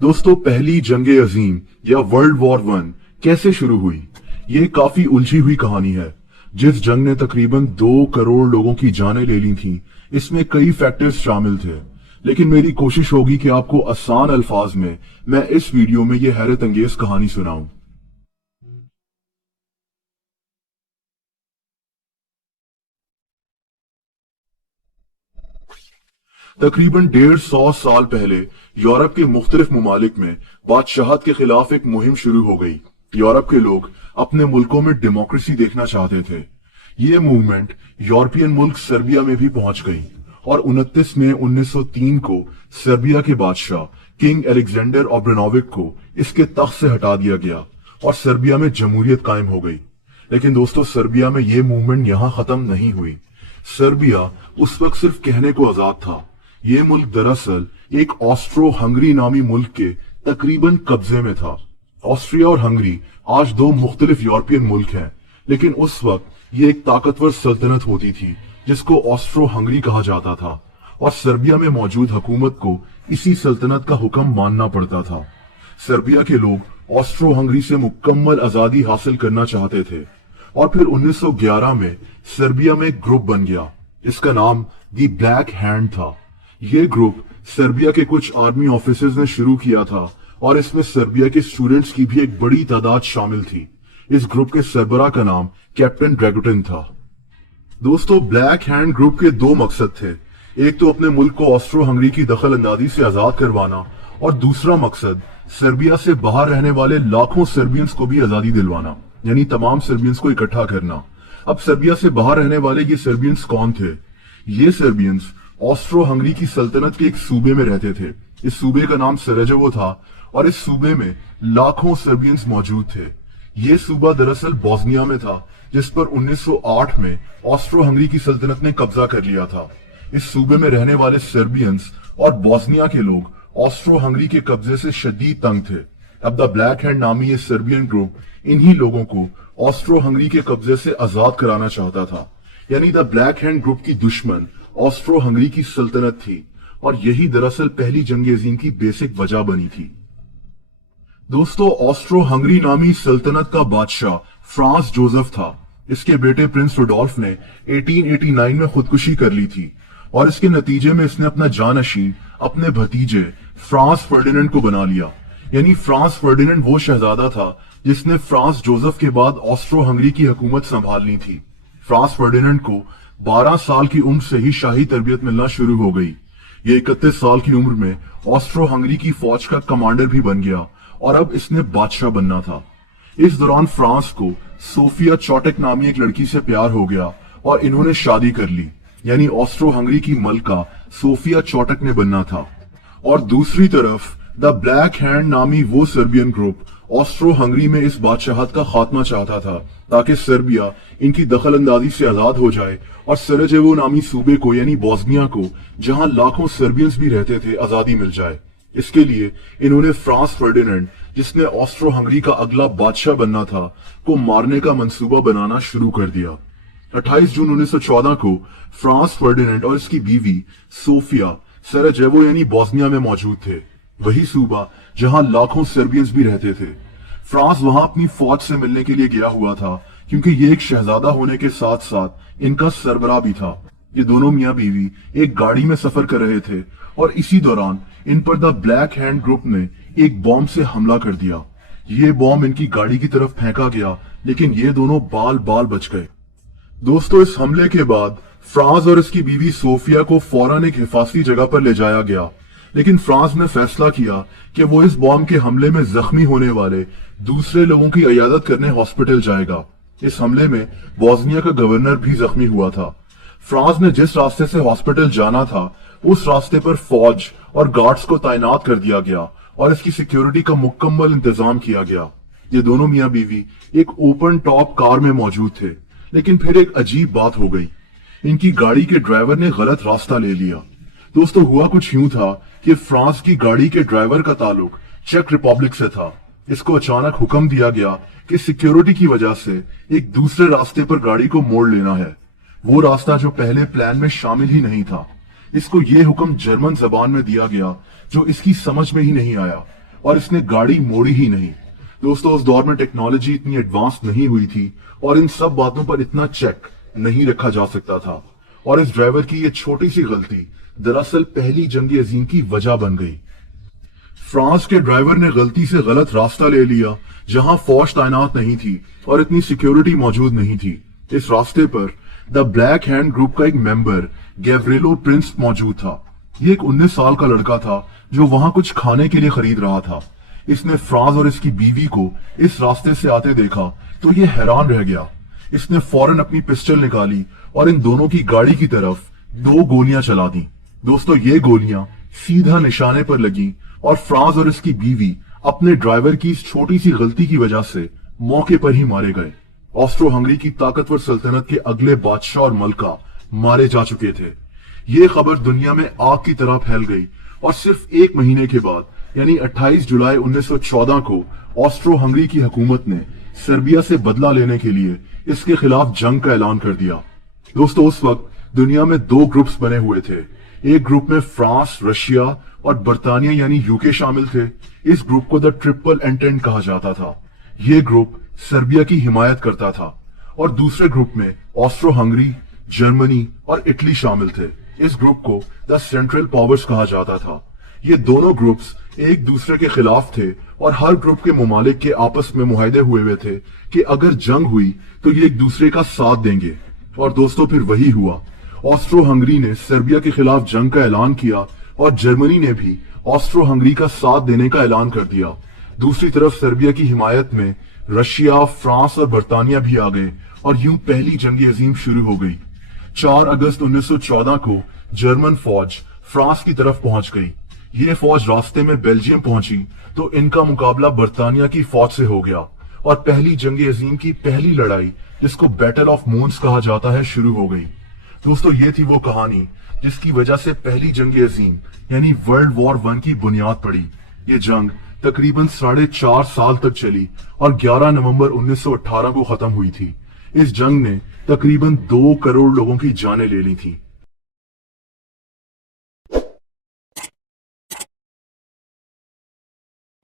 दोस्तों, पहली जंग अजीम या वर्ल्ड वॉर वन कैसे शुरू हुई? ये काफी उलझी हुई कहानी है। जिस जंग ने तकरीबन 2 करोड़ लोगों की जानें ले ली थी, इसमें कई फैक्टर्स शामिल थे। लेकिन मेरी कोशिश होगी कि आपको आसान अल्फाज में मैं इस वीडियो में ये हैरत अंगेज कहानी सुनाऊं। तकरीबन 150 साल पहले यूरोप के मुख्तलिफ ममालिक में बादशाहत के खिलाफ एक मुहिम शुरू हो गई। यूरोप के लोग अपने मुल्कों में डेमोक्रेसी देखना चाहते थे। ये मूवमेंट यूरोपियन मुल्क सर्बिया में भी पहुंच गई और 29 मई 1903 को सर्बिया के बादशाह किंग अलेक्जेंडर ओब्रेनोविक को इसके तख्त से हटा दिया गया और सर्बिया में जमहूरियत कायम हो गई। लेकिन दोस्तों, सर्बिया में ये मूवमेंट यहां खत्म नहीं हुई। सर्बिया उस वक्त सिर्फ कहने को आजाद था। ये मुल्क दरअसल एक ऑस्ट्रो हंगरी नामी मुल्क के तकरीबन कब्जे में था। ऑस्ट्रिया और हंगरी आज 2 मुख्तलिफ यूरोपियन मुल्क हैं, लेकिन उस वक्त ये एक ताकतवर सल्तनत होती थी जिसको ऑस्ट्रो हंगरी कहा जाता था और सर्बिया में मौजूद हुकूमत को इसी सल्तनत का हुक्म मानना पड़ता था। सर्बिया के लोग ऑस्ट्रो हंगरी से मुकम्मल आजादी हासिल करना चाहते थे और फिर 1911 में सर्बिया में एक ग्रुप बन गया। इसका नाम दी ब्लैक हैंड था। ये ग्रुप सर्बिया के कुछ आर्मी ऑफिसर्स ने शुरू किया था और इसमें सर्बिया के स्टूडेंट्स की भी एक बड़ी तादाद शामिल थी। इस ग्रुप के सरबराह का नाम कैप्टन ड्रैगुटिन था। दोस्तों, ब्लैक हैंड ग्रुप के 2 मकसद थे। एक तो अपने मुल्क को ऑस्ट्रो हंगरी की दखल अंदाजी से आजाद करवाना और दूसरा मकसद सर्बिया से बाहर रहने वाले लाखों सर्बियंस को भी आजादी दिलवाना, यानी तमाम सर्बियंस को इकट्ठा करना। अब सर्बिया से बाहर रहने वाले ये सर्बियंस कौन थे? ये सर्बियंस ऑस्ट्रो हंगरी की सल्तनत के एक सूबे में रहते थे। इस सूबे का नाम सराजेवो था और इस सूबे में लाखों सर्बियंस मौजूद थे। ये सूबा दरअसल बोस्निया में था, जिस पर 1908 में ऑस्ट्रो हंगरी की सल्तनत ने कब्जा कर लिया था। इस सूबे में रहने वाले सर्बियंस और बोस्निया के लोग ऑस्ट्रो हंगरी के कब्जे से शदीद तंग थे। अब द ब्लैक हैंड नामी ये सर्बियन ग्रुप इन्हीं लोगों को ऑस्ट्रो हंगरी के कब्जे से आजाद कराना चाहता था। यानी द ब्लैक हैंड ग्रुप की दुश्मन ऑस्ट्रो हंगरी की सल्तनत थी और यही दरअसल पहली जंग अजीम की बेसिक वजह बनी थी। दोस्तों, ऑस्ट्रो हंगरी नामी सल्तनत का बादशाह फ्रांस जोसेफ था। इसके बेटे प्रिंस रुडोल्फ ने 1889 में खुदकुशी कर ली थी और इसके नतीजे में इसने अपना जानशीन अपने भतीजे फ्रांस फर्डिनेंड को बना लिया। यानी फ्रांस फर्डिनेंड वो शहजादा था जिसने फ्रांस जोसेफ के बाद ऑस्ट्रो हंगरी की हुकूमत संभालनी थी। फ्रांस फर्डिनेंड को 12 साल की उम्र से ही शाही तरबियत मिलना शुरू हो गई। ये 31 साल की उम्र में ऑस्ट्रो हंगरी की फौज का कमांडर भी बन गया और अब इसने बादशाह बनना था। इस दौरान फ्रांस को सोफिया चोटेक नामी एक लड़की से प्यार हो गया और इन्होंने शादी कर ली। यानी ऑस्ट्रो हंगरी की मलका सोफिया चोटेक ने बनना था। और दूसरी तरफ द ब्लैक हैंड नामी वो सर्बियन ग्रुप ऑस्ट्रो हंगरी में इस बादशाहत का खात्मा चाहता था ताकि सर्बिया इनकी दखल अंदाजी से आजाद हो जाए और सराजेवो नामी सूबे को यानी बोस्निया को, जहां लाखों सर्बियंस भी रहते थे, आजादी मिल जाए। इसके लिए इन्होंने फ्रांस फर्डिनेंड, जिसने ऑस्ट्रो हंगरी का अगला बादशाह बनना था, को मारने का मंसूबा बनाना शुरू कर दिया। 28 जून 1914 को फ्रांस फर्डिनेंड और इसकी बीवी सोफिया सराजेवो यानी बोस्निया में मौजूद थे, वही सूबा जहां लाखों सर्बियंस भी रहते थे। फ्रांस वहां अपनी फौज से मिलने के लिए गया हुआ था क्योंकि ये एक शहजादा होने के साथ साथ इनका सरबराह भी था। ये दोनों मियां बीवी एक गाड़ी में सफर कर रहे थे और इसी दौरान इन पर द ब्लैक हैंड ग्रुप ने एक बॉम्ब से हमला कर दिया। ये बॉम्ब इनकी गाड़ी की तरफ फेंका गया, लेकिन ये दोनों बाल बाल बच गए। दोस्तों, इस हमले के बाद फ्रांस और इसकी बीवी सोफिया को फौरन एक हिफाजती जगह पर ले जाया गया, लेकिन फ्रांस ने फैसला किया कि वो इस बॉम्ब के हमले में जख्मी होने वाले दूसरे लोगों की इयादत करने हॉस्पिटल जाएगा। इस हमले में बोस्निया का गवर्नर भी जख्मी हुआ था। फ्रांस ने जिस रास्ते से हॉस्पिटल जाना था, उस रास्ते पर फौज और गार्ड्स को तैनात कर दिया गया और इसकी सिक्योरिटी का मुकम्मल इंतजाम किया गया। ये दोनों मियां बीवी एक ओपन टॉप कार में मौजूद थे, लेकिन फिर एक अजीब बात हो गई। इनकी गाड़ी के ड्राइवर ने गलत रास्ता ले लिया। दोस्तों, हुआ कुछ यूं था कि फ्रांस की गाड़ी के ड्राइवर का ताल्लुक चेक रिपब्लिक से था। इसको अचानक हुक्म दिया गया कि सिक्योरिटी की वजह से एक दूसरे रास्ते पर गाड़ी को मोड़ लेना है। वो रास्ता जो पहले प्लान में शामिल ही नहीं था। इसको ये हुक्म जर्मन जबान में दिया गया जो इसकी समझ में ही नहीं आया और इसने गाड़ी मोड़ी ही नहीं। दोस्तों उस दौर में टेक्नोलॉजी इतनी एडवांस नहीं हुई थी और इन सब बातों पर इतना चेक नहीं रखा जा सकता था, और इस ड्राइवर की ये छोटी सी गलती दरअसल पहली जंग अजीम की वजह बन गई। फ्रांस के ड्राइवर ने गलती से गलत रास्ता ले लिया जहां फौज तैनात नहीं थी और इतनी सिक्योरिटी मौजूद नहीं थी। इस रास्ते पर द ब्लैक हैंड ग्रुप का एक मेंबर गैव्रिलो प्रिंस मौजूद था। ये एक 19 साल का लड़का था जो वहां कुछ खाने के लिए खरीद रहा था। इसने फ्रांस और इसकी बीवी को इस रास्ते से आते देखा तो ये हैरान रह गया। इसने फौरन अपनी पिस्टल निकाली और इन दोनों की गाड़ी की तरफ 2 गोलियां चला दी। दोस्तों ये गोलियां सीधा निशाने पर लगी और फ्रांस और इसकी बीवी अपने ड्राइवर की इस छोटी सी गलती की वजह से मौके पर ही मारे गए। ऑस्ट्रो हंगरी की ताकतवर सल्तनत के अगले बादशाह और मलका मारे जा चुके थे। ये खबर दुनिया में आग की तरह फैल गई और सिर्फ 1 महीने के बाद यानी 28 जुलाई 1914 को ऑस्ट्रो हंगरी की हुकूमत ने सर्बिया से बदला लेने के लिए इसके खिलाफ जंग का ऐलान कर दिया। दोस्तों उस वक्त दुनिया में 2 ग्रुप्स बने हुए थे। एक ग्रुप में फ्रांस, रशिया और बर्तानिया यानी यूके शामिल थे। इस ग्रुप को द ट्रिपल एंटेंट कहा जाता था। ये ग्रुप सर्बिया की हिमायत करता था और दूसरे ग्रुप में ऑस्ट्रो हंगरी, जर्मनी और इटली शामिल थे। इस ग्रुप को द सेंट्रल पावर्स कहा जाता था। ये दोनों ग्रुप्स एक दूसरे के खिलाफ थे और हर ग्रुप के ममालिक के आपस में मुआहदे हुए थे कि अगर जंग हुई तो ये एक दूसरे का साथ देंगे। और दोस्तों फिर वही हुआ। ऑस्ट्रो हंगरी ने सर्बिया के खिलाफ जंग का ऐलान किया और जर्मनी ने भी ऑस्ट्रो हंगरी का साथ देने का ऐलान कर दिया। दूसरी तरफ सर्बिया की हिमायत में रशिया, फ्रांस और बर्तानिया भी आ गए और यूं पहली जंग अजीम शुरू हो गई। 4 अगस्त 1914 को जर्मन फौज फ्रांस की तरफ पहुंच गई। ये फौज रास्ते में बेल्जियम पहुंची तो इनका मुकाबला बर्तानिया की फौज से हो गया और पहली जंग अजीम की पहली लड़ाई, जिसको बैटल ऑफ मून्स कहा जाता है, शुरू हो गई। दोस्तों ये थी वो कहानी जिसकी वजह से पहली जंग अजीम यानी वर्ल्ड वॉर 1 की बुनियाद पड़ी। ये जंग तकरीबन 4.5 साल तक चली और 11 नवंबर 1918 को खत्म हुई थी। इस जंग ने तकरीबन 2 करोड़ लोगों की जानें ले ली थी।